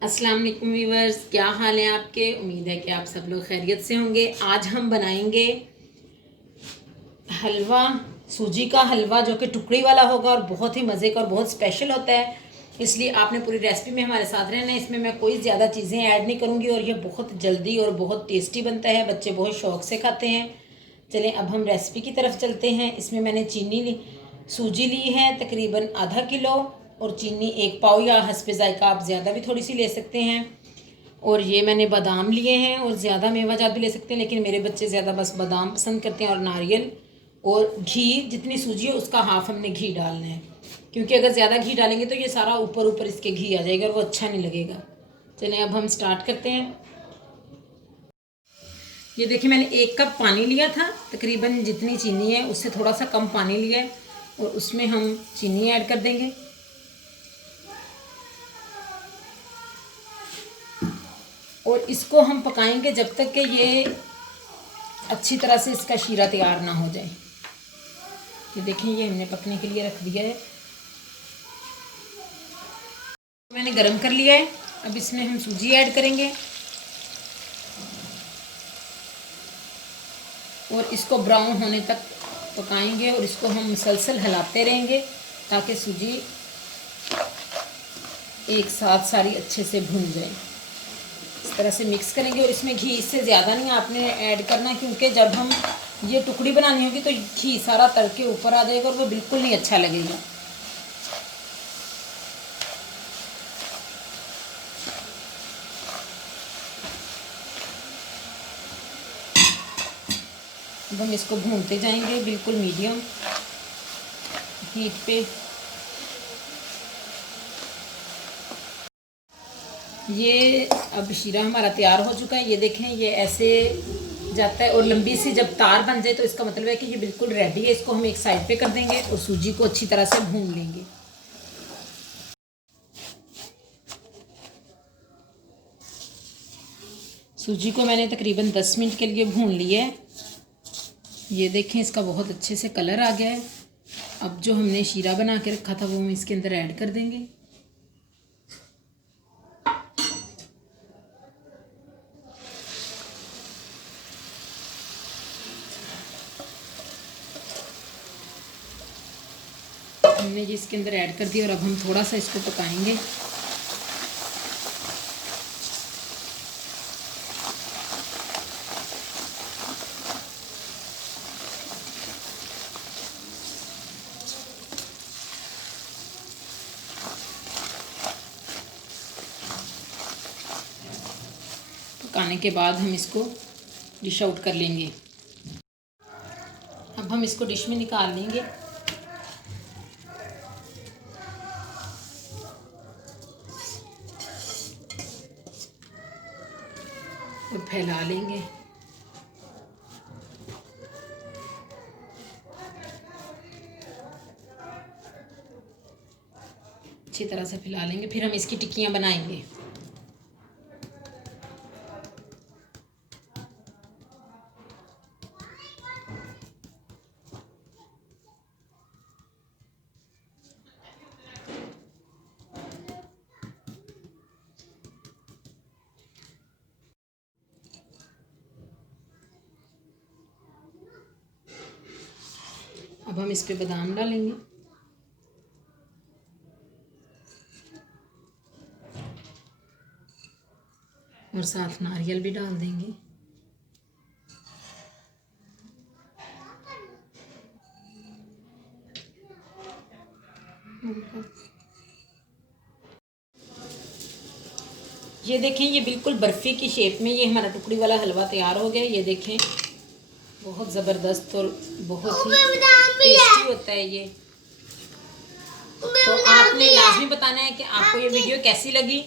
अस्सलाम वालेकुम व्यूवर्स, क्या हाल है आपके। उम्मीद है कि आप सब लोग खैरियत से होंगे। आज हम बनाएंगे हलवा, सूजी का हलवा जो कि टुकड़ी वाला होगा और बहुत ही मज़े का और बहुत स्पेशल होता है। इसलिए आपने पूरी रेसिपी में हमारे साथ रहना है। इसमें मैं कोई ज़्यादा चीज़ें ऐड नहीं करूँगी और ये बहुत जल्दी और बहुत टेस्टी बनता है। बच्चे बहुत शौक़ से खाते हैं। चलें अब हम रेसिपी की तरफ चलते हैं। इसमें मैंने सूजी ली है तकरीबन आधा किलो, और चीनी 1 पाव या हस्बे ज़ायका आप ज़्यादा भी थोड़ी सी ले सकते हैं। और ये मैंने बादाम लिए हैं, और ज़्यादा मेवाजात भी ले सकते हैं, लेकिन मेरे बच्चे ज़्यादा बस बादाम पसंद करते हैं। और नारियल और घी, जितनी सूजी है उसका हाफ हमने घी डालना है, क्योंकि अगर ज़्यादा घी डालेंगे तो ये सारा ऊपर ऊपर इसके घी आ जाएगा और वो अच्छा नहीं लगेगा। चलें अब हम स्टार्ट करते हैं। ये देखिए मैंने 1 कप पानी लिया था, तकरीबन जितनी चीनी है उससे थोड़ा सा कम पानी लिया है, और उसमें हम चीनी ऐड कर देंगे। और इसको हम पकाएंगे जब तक कि ये अच्छी तरह से इसका शीरा तैयार ना हो जाए। ये देखिए ये हमने पकने के लिए रख दिया है। मैंने गरम कर लिया है। अब इसमें हम सूजी ऐड करेंगे और इसको ब्राउन होने तक पकाएंगे, और इसको हम मुसलसल हिलाते रहेंगे ताकि सूजी एक साथ सारी अच्छे से भुन जाए। इस तरह से मिक्स करेंगे, और इसमें घी इससे ज़्यादा नहीं आपने ऐड करना, क्योंकि जब हम ये टुकड़ी बनानी होगी तो घी सारा तर के ऊपर आ जाएगा और वो बिल्कुल नहीं अच्छा लगेगा। अब हम इसको भूनते जाएंगे बिल्कुल मीडियम हीट पे। ये अब शीरा हमारा तैयार हो चुका है। ये देखें ये ऐसे जाता है, और लंबी सी जब तार बन जाए तो इसका मतलब है कि ये बिल्कुल रेडी है। इसको हम एक साइड पे कर देंगे और सूजी को अच्छी तरह से भून लेंगे। सूजी को मैंने तकरीबन 10 मिनट के लिए भून लिया है। ये देखें इसका बहुत अच्छे से कलर आ गया है। अब जो हमने शीरा बना के रखा था वो हम इसके अंदर ऐड कर देंगे। हमने ये इसके अंदर ऐड कर दिया, और अब हम थोड़ा सा इसको पकाएंगे। पकाने के बाद हम इसको डिश आउट कर लेंगे। अब हम इसको डिश में निकाल लेंगे और फैला लेंगे। अच्छी तरह से फैला लेंगे, फिर हम इसकी टिक्कियाँ बनाएंगे। अब हम इस पे बादाम डालेंगे, और साथ नारियल भी डाल देंगे। ये देखें ये बिल्कुल बर्फ़ी की शेप में ये हमारा टुकड़ी वाला हलवा तैयार हो गया। ये देखें बहुत ज़बरदस्त और बहुत ही टेस्टी होता है ये। तो आपने लाजमी बताना है कि आपको ये वीडियो कैसी लगी।